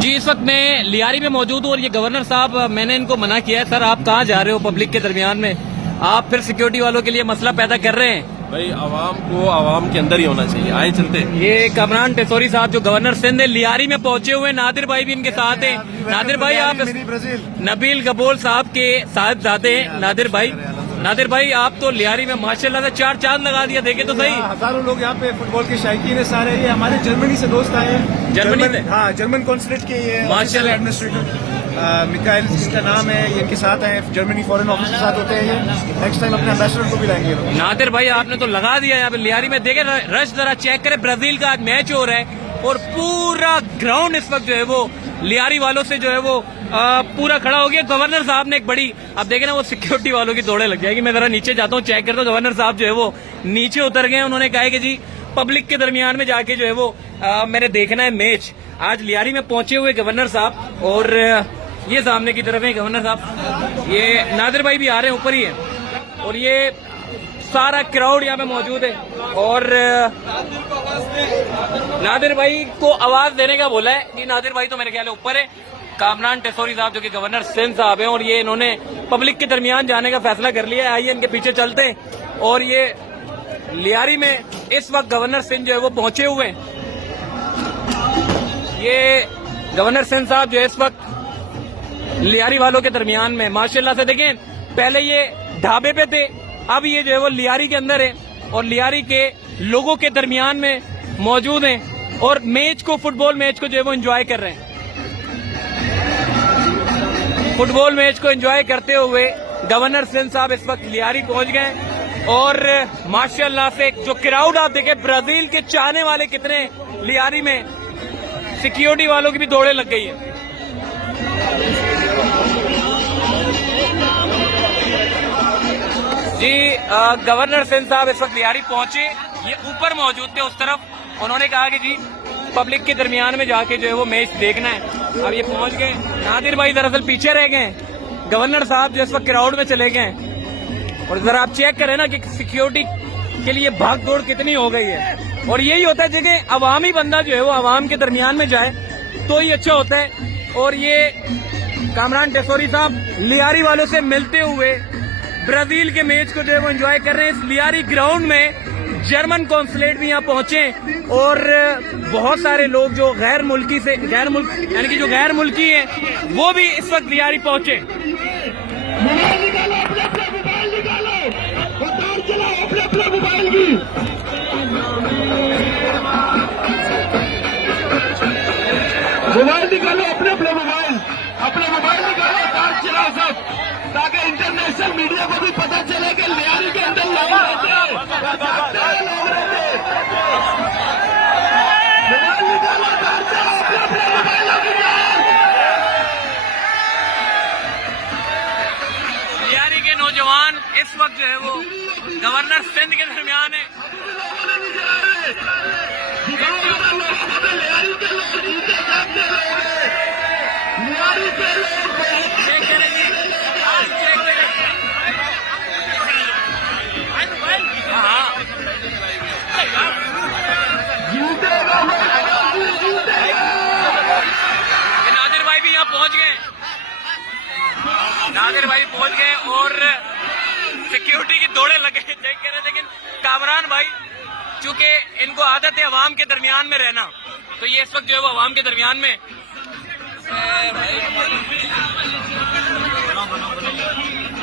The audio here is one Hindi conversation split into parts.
जी, इस वक्त मैं लियारी में मौजूद हूँ और ये गवर्नर साहब, मैंने इनको मना किया है। सर, आप कहाँ जा रहे हो पब्लिक के दरमियान में? आप फिर सिक्योरिटी वालों के लिए मसला पैदा कर रहे हैं। भाई आवाम को आवाम के अंदर ही होना चाहिए। आए चलते। ये कामरान टेसोरी साहब जो गवर्नर सिंध है लियारी में पहुंचे हुए, नादिर भाई भी इनके साथ हैं। नादिर भाई, आप नबील कबूल साहब के साहिबजादे हैं। नादिर भाई, आप तो लियारी में माशाल्लाह से चार चांद लगा दिया। देखे तो सही, हजारों लोग यहाँ पे फुटबॉल के शौकीन है सारे। ये हमारे जर्मनी से दोस्त आए हैं। जर्मनी से? हाँ, जर्मन कॉन्सुलेट के ये माशाल्लाह एडमिनिस्ट्रेटर मिकाइल इनका नाम है। ये इनके साथ हैं, जर्मनी फॉरेन ऑफिस के साथ होते हैं। ये नेक्स्ट टाइम अपने एम्बेसडर को भी लाएंगे। नादिर भाई, आपने तो लगा दिया यहाँ पे लियारी में। देखे रश जरा चेक करे, ब्राजील का आज मैच हो रहा है और पूरा ग्राउंड इस वक्त जो है वो लियारी वालों से जो है वो पूरा खड़ा हो गया। गवर्नर साहब ने एक बड़ी, अब देखे ना, वो सिक्योरिटी वालों की दौड़े लग जाएगी। मैं जरा नीचे जाता हूँ, चेक करता हूँ। गवर्नर साहब जो है वो नीचे उतर गए। उन्होंने कहा है कि जी पब्लिक के दरमियान में जाके जो है वो मैंने देखना है मैच। आज लियारी में पहुंचे हुए गवर्नर साहब, और ये सामने की तरफ है गवर्नर साहब। ये नादिर भाई भी आ रहे हैं, ऊपर ही है, और ये सारा क्राउड यहाँ पे मौजूद है। और नादिर भाई को आवाज देने का बोला है कि नादिर भाई तो मेरे ख्याल ऊपर है। कामरान टेसोरी साहब जो कि गवर्नर सिंध साहब हैं, और ये इन्होंने पब्लिक के दरमियान जाने का फैसला कर लिया है। आइए इनके पीछे चलते हैं। और ये लियारी में इस वक्त गवर्नर सिंध जो है वो पहुंचे हुए हैं। ये गवर्नर सिंध साहब जो है इस वक्त लियारी वालों के दरमियान में माशाल्लाह से, देखें, पहले ये ढाबे पे थे, अब ये जो है वो लियारी के अंदर है और लियारी के लोगों के दरमियान में मौजूद हैं और मैच को, फुटबॉल मैच को जो है वो एंजॉय कर रहे हैं। फुटबॉल मैच को एंजॉय करते हुए गवर्नर सिंध साहब इस वक्त लियारी पहुंच गए। और माशाल्लाह से जो क्राउड आप देखें, ब्राजील के चाहने वाले कितने लियारी में, सिक्योरिटी वालों की भी दौड़े लग गई है। जी, गवर्नर सिंध साहब इस वक्त लियारी पहुंचे, ये ऊपर मौजूद थे उस तरफ। उन्होंने कहा कि जी पब्लिक के दरमियान में जाके जो है वो मैच देखना है। अब ये पहुंच गए। नादिर भाई दरअसल पीछे रह गए, गवर्नर साहब जो इस वक्त क्राउड में चले गए। और जरा आप चेक करें ना कि सिक्योरिटी के लिए भाग दौड़ कितनी हो गई है। और यही होता है, जगह अवामी बंदा जो है वो अवाम के दरमियान में जाए तो ही अच्छा होता है। और ये कामरान टेसोरी साहब लियारी वालों से मिलते हुए ब्राजील के मैच को जो है वो एंजॉय कर रहे हैं। इस लियारी ग्राउंड में जर्मन कॉन्सुलेट भी यहाँ पहुंचे और बहुत सारे लोग जो गैर मुल्की यानी कि जो गैर मुल्की हैं वो भी इस वक्त लियारी पहुंचे। मोबाइल निकालो, अपने मोबाइल निकालो, कार चलाओ सब, ताकि इंटरनेशनल मीडिया को भी पता चले कि लियारी के अंदर लोग रहते हैं। मोबाइल निकालो, कार चलाओ, अपने मोबाइल निकालो। लियारी के नौजवान इस वक्त जो है वो गवर्नर सिंध के दरमियान है। नादिर भाई भी यहाँ पहुंच गए। नादिर भाई पहुंच गए और सिक्योरिटी की दौड़े लगे चेक कर रहे। लेकिन कामरान भाई, चूंकि इनको आदत है अवाम के दरमियान में रहना, तो ये इस वक्त जो है वो अवाम के दरमियान में।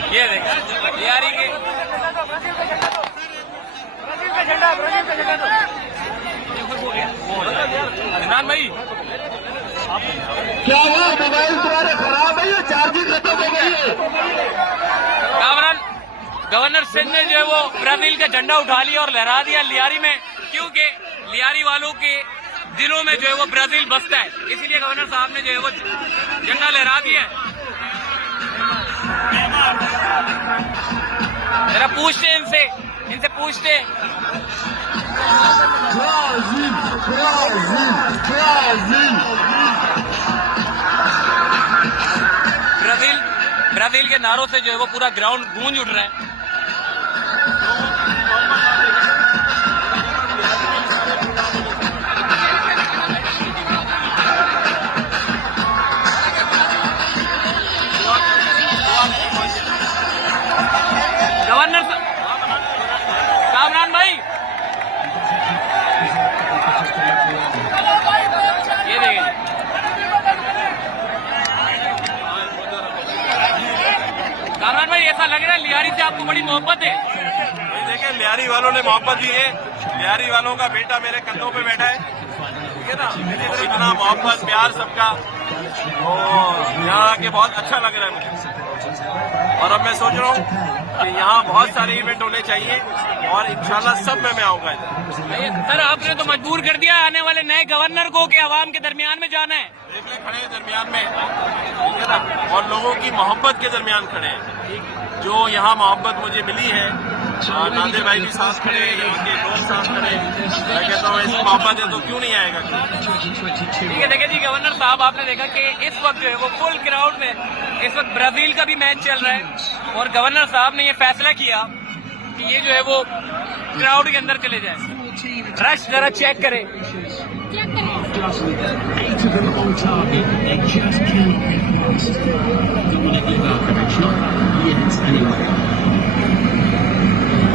ये देखा लियारी के इमरान भाई, क्या हुआ? मोबाइल तुम्हारे खराब है या चार्जिंग खत्म हो गई है? कामरान गवर्नर सिंध ने जो है वो ब्राजील का झंडा उठा लिया और लहरा दिया लियारी में, क्योंकि लियारी वालों के दिलों में जो है वो ब्राजील बसता है, इसीलिए गवर्नर साहब ने जो है वो झंडा लहरा दिया है। जरा पूछते हैं इनसे पूछते हैं। ब्राजील के नारों से जो है वो पूरा ग्राउंड गूंज उठ रहा है। लग रहा है लियारी से आपको बड़ी मोहब्बत है। भाई देखिए, लियारी वालों ने मोहब्बत दी है। लियारी वालों का बेटा मेरे कंधों पे बैठा है, ठीक है ना। तो इतना मोहब्बत प्यार सबका, और यहाँ आके बहुत अच्छा लग रहा है मुझे। और अब मैं सोच रहा हूँ कि यहाँ बहुत सारे इवेंट होने चाहिए और इंशाल्लाह सब में मैं आऊंगा इधर। सर आपने तो मजबूर कर दिया आने वाले नए गवर्नर को कि आवाम के दरमियान में जाना है। देख ले, खड़े हैं दरमियान में, ठीक है ना, और लोगों की मोहब्बत के दरमियान खड़े हैं। जो यहाँ मोहब्बत मुझे मिली है, नादिर भाई भी साथ खड़े, यहाँ के लोग साथ खड़े, मैं कहता हूँ इस मोहब्बत है तो क्यों नहीं आएगा। ठीक है, देखिए जी गवर्नर साहब, आपने देखा कि इस वक्त जो है वो फुल क्राउड में इस वक्त ब्राजील का भी मैच चल रहा है और गवर्नर साहब ने ये फैसला किया कि ये जो है वो क्राउड के अंदर चले जाए। रश जरा चेक करें। Just 8 of them on target. They just cannot get past Dominic Livakovic. Not yet, anyway.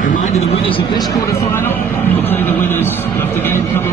Reminder the winners of this quarter-final will play the winners of the game coming.